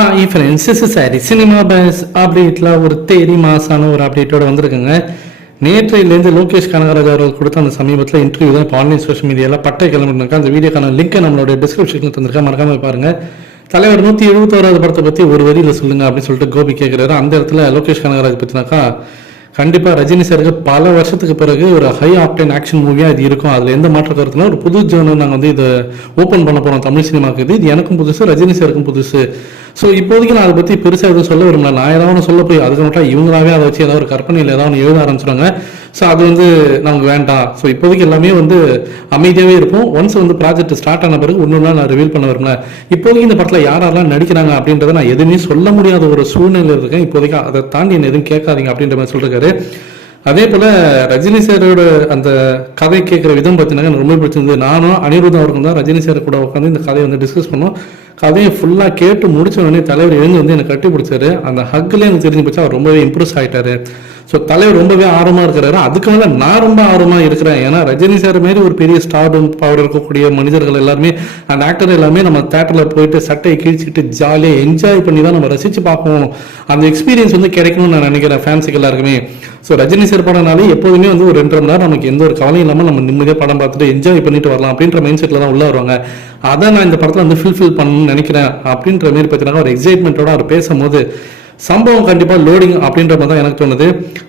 Hi friends is சாரி cinema base அப்டேட்டில் ஒரு தேரி மாசான ஒரு அப்டேட்டோட வந்திருக்குங்க. நேற்றையிலேருந்து லோகேஷ் கனகராஜ் அவர்கள் கொடுத்த அந்த சமீபத்தில் இன்டர்வியூ தான் இப்போ ஆன்லைன் சோஷியல் மீடியாவில் பட்டை கிளம்பிட்டு அந்த வீடியோக்கான லிங்க்கை நம்மளோட டிஸ்கிரிப்ஷனில் தந்திருக்கா மறக்காம பாருங்க. தலைவர் நூற்றி எழுபத்தோராது படத்தை பற்றி ஒரு வரியில் சொல்லுங்க அப்படின்னு சொல்லிட்டு கோபி கேட்குறாரு அந்த இடத்துல லோகேஷ் கனகராஜ் பற்றினாக்கா கண்டிப்பாக ரஜினி சாருக்கு பல வருஷத்துக்கு பிறகு ஒரு ஹை ஆப்டைன் ஆக்ஷன் மூவியாக இது இருக்கும். அதில் எந்த மாற்ற கருத்துல ஒரு புது ஜேர்னல் நாங்கள் வந்து இதை ஓப்பன் பண்ண போகிறோம் தமிழ் சினிமாவுக்கு. இது எனக்கும் புதுசு ரஜினி சாருக்கும் புதுசு. ஸோ இப்போதைக்கு நான் அதை பற்றி பெருசாக எதுவும் சொல்ல விரும்பல. நான் ஏதாவது ஒன்று சொல்ல போய் அதுக்கு மட்டும் இவங்களாவே அதை வச்சு ஏதாவது ஒரு கற்பனையில் ஏதாவது ஒன்று எழுத ஆரம்பிச்சிடுவாங்க ஸோ அது வந்து நமக்கு வேண்டாம். ஸோ இப்போதைக்கு எல்லாமே வந்து அமைதியாகவே இருப்போம். ஒன்ஸ் வந்து ப்ராஜெக்ட் ஸ்டார்ட் ஆன பிறகு ஒன்று நான் ரிவீல் பண்ண விரும்பல. இப்போதைக்கு இந்த படத்தில் யார் யாரெல்லாம் நடிக்கிறாங்க அப்படின்றத நான் எதுவுமே சொல்ல முடியாத ஒரு சூழ்நிலையில் இருக்கேன். இப்போதைக்கு அதை தாண்டி என்ன எதுவும் கேட்காதீங்க அப்படின்ற மாதிரி சொல்லிருக்காரு. அதே போல ரஜினி சாரோட அந்த கதை கேட்குற விதம் பார்த்தீங்கன்னா எனக்கு ரொம்ப பிடிச்சிருந்தது. நானும் அனிருதம் அவருக்கும் தான் ரஜினி சார் கூட உட்காந்து இந்த கதையை வந்து டிஸ்கஸ் பண்ணோம். கதையை ஃபுல்லாக கேட்டு முடிச்ச உடனே தலைவர் எழுந்து வந்து எனக்கு கட்டி பிடிச்சாரு அந்த ஹக்கில் எனக்கு தெரிஞ்சு போச்சு அவர் ரொம்பவே இம்ப்ரெஸ் ஆயிட்டாரு. ஸோ தலைவர் ரொம்பவே ஆர்வமாக இருக்கிறாரு. அதுக்கு மேலே நான் ரொம்ப ஆர்வமாக இருக்கிறேன். ஏன்னா ரஜினி சார் மாரி ஒரு பெரிய ஸ்டார் பவர் இருக்கக்கூடிய மனிதர்கள் எல்லாருமே அந்த ஆக்டர் எல்லாமே நம்ம தேட்டரில் போயிட்டு சட்டையை கிழிச்சிட்டு ஜாலியாக என்ஜாய் பண்ணி தான் நம்ம ரசித்து பார்ப்போம் அந்த எக்ஸ்பீரியன்ஸ் வந்து கிடைக்கணும்னு நான் நினைக்கிறேன் ஃபேன்ஸுக்கு எல்லாருக்குமே. ஸோ ரஜினி சார் படம்னாலே எப்போதுமே வந்து ஒரு ரெண்டரை மணி நேரம் நமக்கு எந்த ஒரு கவலையும் இல்லாமல் நம்ம நிம்மதியாக படம் பார்த்துட்டு என்ஜாய் பண்ணிட்டு வரலாம் அப்படின்ற மைண்ட் செட்டில் தான் உள்ள வருவாங்க. அதை நான் இந்த படத்தில் வந்து ஃபுல்ஃபில் பண்ணணும்னு நினைக்கிறேன் அப்படின்ற மாதிரி பார்த்தீங்கன்னா ஒரு எக்ஸைட்மெண்ட்டோட அவர் பேசும்போது சம்பவம் கண்டிப்பாக லோடிங் அப்படின்ற மாதிரி தான் எனக்கு தோணுது.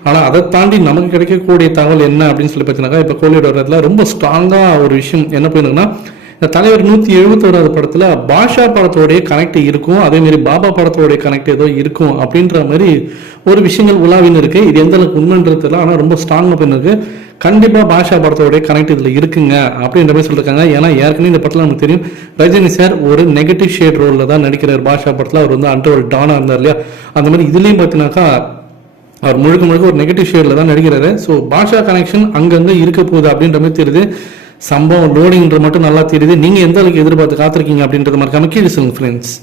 ஆனால் அதை தாண்டி நமக்கு கிடைக்கக்கூடிய தகவல் என்ன அப்படின்னு சொல்லி பார்த்தீங்கன்னா இப்போ கோலிவுட் வர்றதுல ரொம்ப ஸ்ட்ராங்காக ஒரு விஷயம் என்ன போயிருக்குன்னா இந்த தலைவர் நூற்றி எழுபத்தோராது படத்தில் பாஷா படத்தோடைய கனெக்ட் இருக்கும் அதேமாரி பாபா படத்தோடைய கனெக்ட் ஏதோ இருக்கும் அப்படின்ற மாதிரி ஒரு விஷயங்கள் உலாவின்னு இருக்குது இது எந்த அளவுக்கு உண்மைன்றது தெரியல ஆனால் ரொம்ப ஸ்ட்ராங்காக பண்ணிருக்கு கண்டிப்பாக பாஷா படத்தோடைய கனெக்ட் இதில் இருக்குங்க அப்படின்ற மாதிரி சொல்லியிருக்காங்க ஏன்னா ஏற்கனவே இந்த படத்தில் நமக்கு தெரியும் ரஜினி சார் ஒரு நெகட்டிவ் ஷேட் ரோலில் தான் நடிக்கிறார் பாஷா படத்தில். அவர் வந்து அண்டர் ஒரு டானா இருந்தார் இல்லையா? அந்த மாதிரி இதுலேயும் பார்த்தீங்கன்னாக்கா அவர் முழுக்க முழுக்க ஒரு நெகட்டிவ் ஷேடில் தான் நடிக்கிறாரு. ஸோ பாஷா கனெக்ஷன் அங்கங்கே இருக்க போகுது அப்படின்ற மாதிரி தெரியுது. சம்பவம் லோடிங்ன்றது மட்டும் நல்லா தெரியுது. நீங்கள் எந்த அளவுக்கு எதிர்பார்த்து காத்திருக்கீங்க மாதிரி மறக்காம கீழே சொல்லுங்க ஃப்ரெண்ட்ஸ்